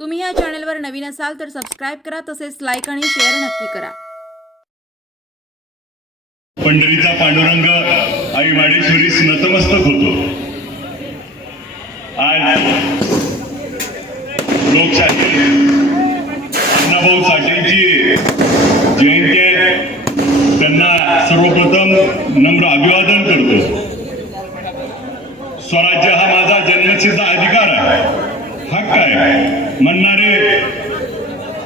तुम्ही या चॅनलवर नवीन असाल तर सबस्क्राईब करा तसेच लाईक आणि शेअर नक्की करा पंढरीचा पांडुरंग आई माडेश्वरी नतमस्तक होतो आज लोकशाही अण्णाभाऊ साठेंची जयंती आहे त्यांना सर्वप्रथम नम्र अभिवादन करतो स्वराज्य हा माझा जन्मसिद्ध अधिकार आहे हक्क आहे म्हणणारे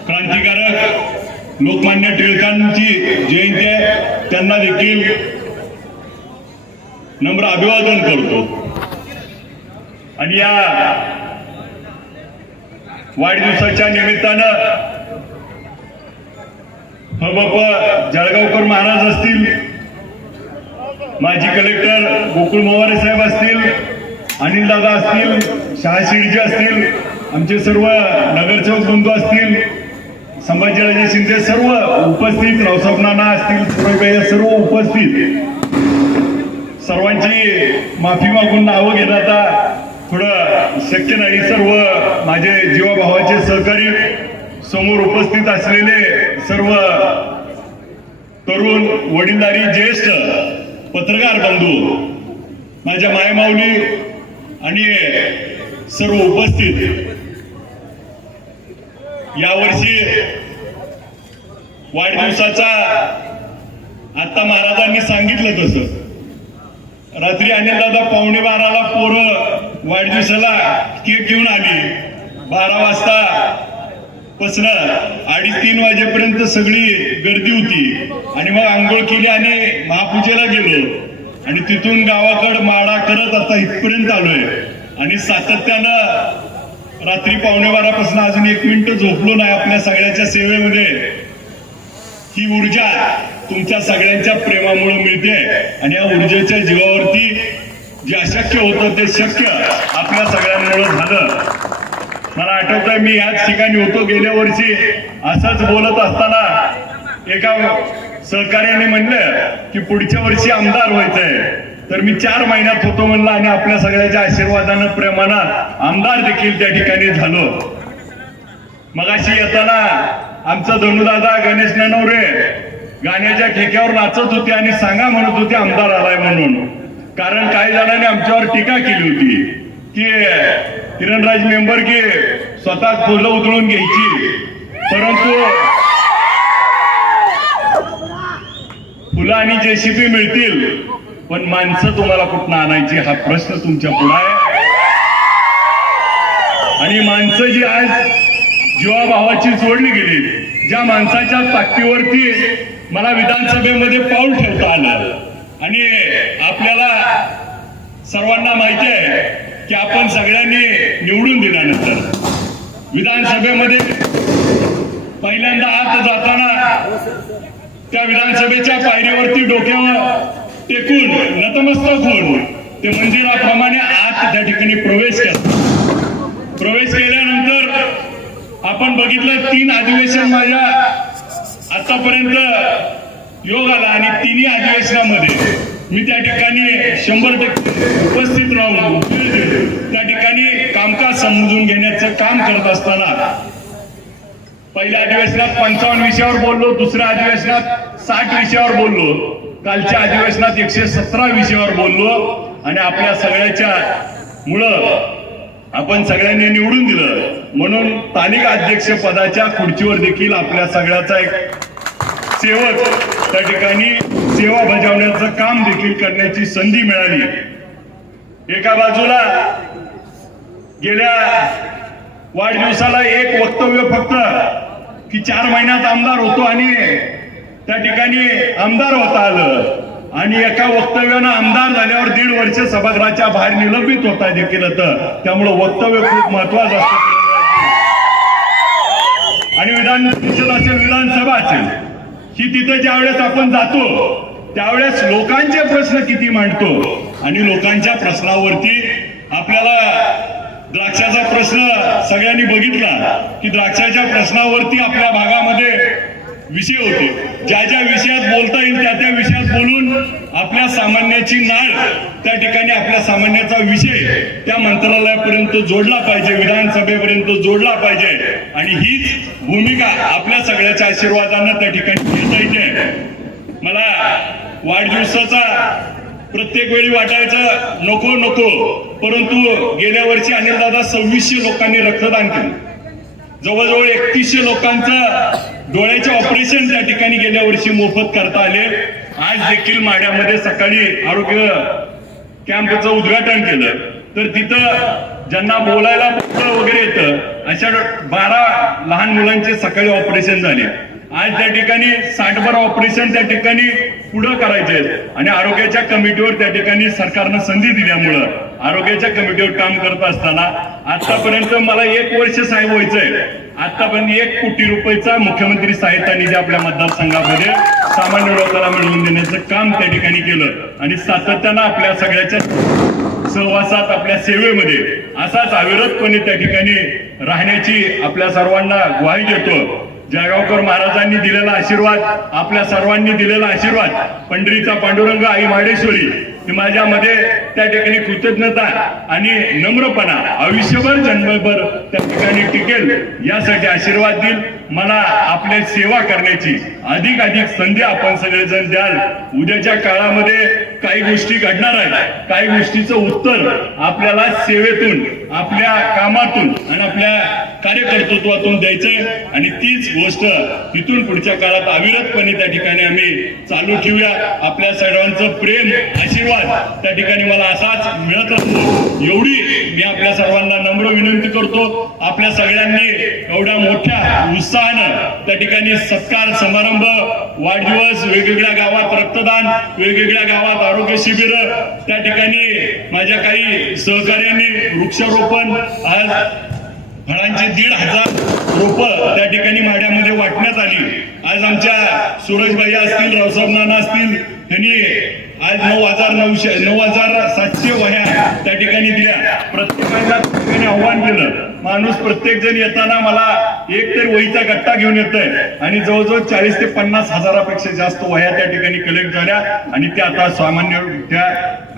क्रांतिकारक लोकमान्य टिळकांची जयंती आहे त्यांना देखील नम्र अभिवादन करतो आणि या वाढदिवसाच्या निमित्तानं ह जळगावकर महाराज असतील माजी कलेक्टर गोकुळ मोवारे साहेब असतील अनिल दादा असतील शहाशिरचे असतील आमचे सर्व नगरसेवक बंधू असतील संभाजीराजे शिंदे सर्व उपस्थित रावसाहेब नाना असतील सुरेशभाई सर्व उपस्थित सर्वांची माफी मागून नावं घेता आता थोडं शक्य नाही सर्व माझे जीवाभावाचे सहकारी समोर उपस्थित असलेले सर्व तरुण वडीलधारी ज्येष्ठ पत्रकार बंधू माझ्या मायमाऊली आणि सर्व उपस्थित यावर्षी वाढदिवसाचा आता महाराजांनी सांगितलं तसं रात्री अनिलदादा पावणे बाराला पोरं वाढदिवसाला केक घेऊन आली बारा वाजता पसन अडीच तीन वाजेपर्यंत सगळी गर्दी होती आणि मग आंघोळ केली आणि महापूजेला गेलो आणि तिथून गावाकड माडा करत आता इथपर्यंत आलोय आणि सातत्यानं रात्री पावणे बारापासून अजून एक मिनिट झोपलो नाही आपल्या सगळ्याच्या सेवेमध्ये ही ऊर्जा तुमच्या सगळ्यांच्या प्रेमामुळे मिळते आणि या ऊर्जेच्या जीवावरती जे अशक्य होतं ते शक्य आपल्या सगळ्यांमुळे झालं मला आठवत मी याच ठिकाणी होतो गेल्या वर्षी असंच बोलत असताना एका सहकार्याने म्हणलं की पुढच्या वर्षी आमदार व्हायचंय तर मी चार महिन्यात होतो म्हणलं आणि आपल्या सगळ्याच्या आशीर्वादानं प्रेमानं आमदार देखील त्या ठिकाणी झालो मगाशी येताना आमचा धनुदादा गणेश ननवरे गाण्याच्या ठेक्यावर नाचत होते आणि सांगा म्हणत होते आमदार आलाय म्हणून कारण काही जणांनी आमच्यावर टीका केली होती की किरणराज मेंबर की स्वतः फुलं उधळून घ्यायची परंतु फुलं आणि जेसीबी मिळतील पण माणसं तुम्हाला कुठनं आणायची हा प्रश्न तुमच्या पुढे आहे आणि माणसं जी आज जीवाभावाची जोडली गेली ज्या माणसाच्या ताकदीवरती मला विधानसभेमध्ये पाऊल ठेवता आलं आणि आपल्याला सर्वांना माहिती आहे की आपण सगळ्यांनी निवडून दिल्यानंतर विधानसभेमध्ये पहिल्यांदा आत जाताना त्या विधानसभेच्या पायरीवरती डोक्यावर एकूण नतमस्तक होऊन ते मंदिराप्रमाणे आत त्या ठिकाणी प्रवेश केला प्रवेश केल्यानंतर आपण बघितलं तीन अधिवेशन माझ्या आतापर्यंत योग आला आणि तिन्ही अधिवेशनामध्ये मी त्या ठिकाणी शंभर टक्के उपस्थित राहून त्या ठिकाणी कामकाज समजून घेण्याचं काम करत असताना पहिल्या अधिवेशनात पंचावन्न विषयावर बोललो दुसऱ्या अधिवेशनात साठ विषयावर बोललो कालच्या अधिवेशनात एकशे सतरा विषयावर बोललो आणि आपल्या सगळ्याच्या मुळं आपण सगळ्यांनी निवडून दिलं म्हणून तालिका अध्यक्ष पदाच्या खुर्चीवर देखील आपल्या सगळ्याचा एक सेवक त्या ठिकाणी सेवा बजावण्याचं काम देखील करण्याची संधी मिळाली एका बाजूला गेल्या वाढदिवसाला एक वक्तव्य फक्त की चार महिन्यात आमदार होतो आणि त्या ठिकाणी आमदार होता आलं आणि एका वक्तव्यानं आमदार झाल्यावर दीड वर्ष सभागृहाच्या बाहेर निलंबित होता देखील तर त्यामुळं वक्तव्य खूप महत्वाचं असतं आणि विधान परिषद असेल विधानसभा असेल की तिथे ज्यावेळेस आपण जातो त्यावेळेस लोकांचे प्रश्न किती मांडतो आणि लोकांच्या प्रश्नावरती आपल्याला द्राक्षाचा प्रश्न सगळ्यांनी बघितला की द्राक्षाच्या प्रश्नावरती आपल्या भागामध्ये विषय होते ज्या ज्या विषयात बोलता येईल त्या त्या विषयात बोलून आपल्या सामान्याची नाळ त्या ठिकाणी आपल्या सामान्याचा विषय त्या मंत्रालयापर्यंत जोडला पाहिजे विधानसभेपर्यंत जोडला पाहिजे आणि हीच भूमिका आपल्या सगळ्याच्या आशीर्वादानं त्या ठिकाणी घेता येते मला वाढदिवसाचा प्रत्येक वेळी वाटायचं नको नको परंतु गेल्या वर्षी दादा सव्वीसशे लोकांनी रक्तदान केलं जवळजवळ एकतीसशे लोकांचं डोळ्याचे ऑपरेशन त्या ठिकाणी गेल्या वर्षी मोफत करता आले आज देखील माड्यामध्ये सकाळी आरोग्य कॅम्पचं उद्घाटन केलं तर तिथं ज्यांना बोलायला वगैरे येत अशा बारा लहान मुलांचे सकाळी ऑपरेशन झाले आज त्या ठिकाणी साठभर ऑपरेशन त्या ठिकाणी पुढं करायचे आणि आरोग्याच्या कमिटीवर त्या ठिकाणी सरकारनं संधी दिल्यामुळं आरोग्याच्या कमिटीवर काम करत असताना आतापर्यंत मला एक वर्ष साहेब व्हायचंय आतापर्यंत एक कोटी रुपयेचा मुख्यमंत्री सहायता निधी आपल्या मतदारसंघामध्ये सामान्य लोकांना मिळवून देण्याचं काम त्या ठिकाणी केलं आणि सातत्यानं आपल्या सगळ्याच्या सहवासात आपल्या सेवेमध्ये असाच अविरतपणे त्या ठिकाणी राहण्याची आपल्या सर्वांना ग्वाही देतो जळगावकर महाराजांनी दिलेला आशीर्वाद आपल्या सर्वांनी दिलेला आशीर्वाद पंढरीचा पांडुरंग आई माडेश्वरी की माझ्यामध्ये त्या ठिकाणी कृतज्ञता आणि नम्रपणा आयुष्यभर जन्मभर त्या ठिकाणी टिकेल यासाठी आशीर्वाद देईल मला आपले सेवा करण्याची अधिक अधिक संधी आपण सगळेजण द्याल उद्याच्या काळामध्ये काही गोष्टी घडणार आहेत काही गोष्टीचं उत्तर आपल्याला सेवेतून आपल्या कामातून आणि आपल्या कार्यकर्तृत्वातून द्यायचंय आणि तीच गोष्ट तिथून पुढच्या काळात अविरतपणे त्या ठिकाणी आम्ही चालू ठेवूया आपल्या सर्वांचं प्रेम आशीर्वाद त्या ठिकाणी मला असाच मिळत असतो एवढी मी आपल्या सर्वांना नम्र विनंती करतो आपल्या सगळ्यांनी एवढ्या मोठ्या उत्साहानं त्या ठिकाणी सत्कार समारंभ वाढदिवस वेगवेगळ्या गावात रक्तदान वेगवेगळ्या गावात आरोग्य शिबिर त्या ठिकाणी माझ्या काही सहकार्यांनी वृक्षारोप रोपण आज दीड हजार रोप त्या ठिकाणी माड्यामध्ये वाटण्यात आली आज आमच्या सूरजबाई असतील रावसाहेब नाना असतील त्यांनी आज नऊ हजार नऊशे नऊ हजार सातशे वह्या त्या ठिकाणी दिल्या प्रत्येकाला आव्हान केलं माणूस प्रत्येक जण येताना मला एक तर वहीचा गट्टा घेऊन येत आहे आणि जवळजवळ चाळीस ते पन्नास हजारापेक्षा जास्त वह्या त्या ठिकाणी कलेक्ट झाल्या आणि त्या आता सामान्य त्या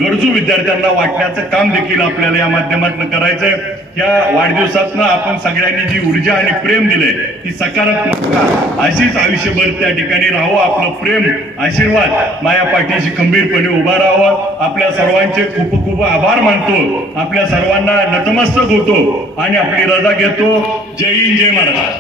गरजू विद्यार्थ्यांना वाटण्याचं काम देखील आपल्याला या माध्यमातून करायचंय या वाढदिवसातनं आपण सगळ्यांनी जी ऊर्जा आणि प्रेम दिले ती सकारात्मक अशीच आयुष्यभर त्या ठिकाणी राहावं आपलं प्रेम आशीर्वाद माया पाठीशी खंबीरपणे उभा राहावं आपल्या सर्वांचे खूप खूप आभार मानतो आपल्या सर्वांना नतमस्तक होतो आणि आपली रजा घेतो जय हिंद जय महाराज